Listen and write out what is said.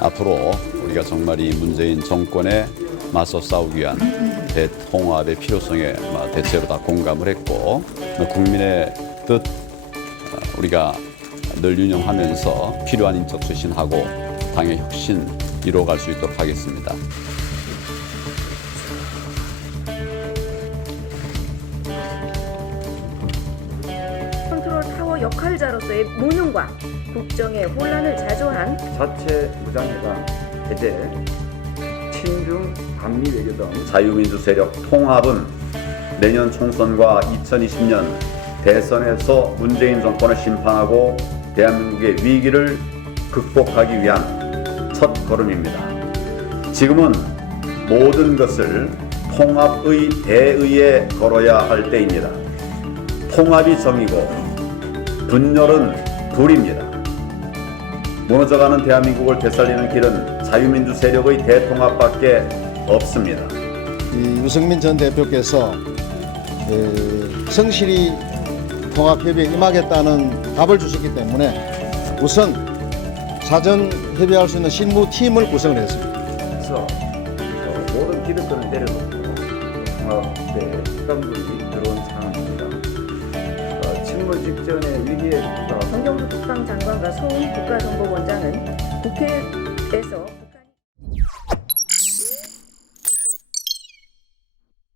앞으로 우리가 정말 이 문재인 정권에 맞서 싸우기 위한 대통합의 필요성에 뭐 대체로 다 공감을 했고 뭐 국민의 뜻 어, 우리가 늘 유념하면서 필요한 인적 쇄신하고 당의 혁신 이뤄갈 수 있도록 하겠습니다. 역할자로서의 무능과 국정의 혼란을 자초한 자체 무장해방 해제 친중 반미 외교 등 자유민주 세력 통합은 내년 총선과 2020년 대선에서 문재인 정권을 심판하고 대한민국의 위기를 극복하기 위한 첫 걸음입니다. 지금은 모든 것을 통합의 대의에 걸어야 할 때입니다. 통합이 정이고 분열은 불입니다. 무너져가는 대한민국을 되살리는 길은 자유민주 세력의 대통합밖에 없습니다. 이 유승민 전 대표께서 에, 성실히 통합협의에 임하겠다는 답을 주셨기 때문에 우선 사전 협의할 수 있는 실무팀을 구성을 했습니다. 그래서 어, 모든 기득권을 내려놓고 통합에 특강군이 들어온 상황 직전의 위기에 어, 정경수 국방장관과 서훈 국가정보원장은 국회에서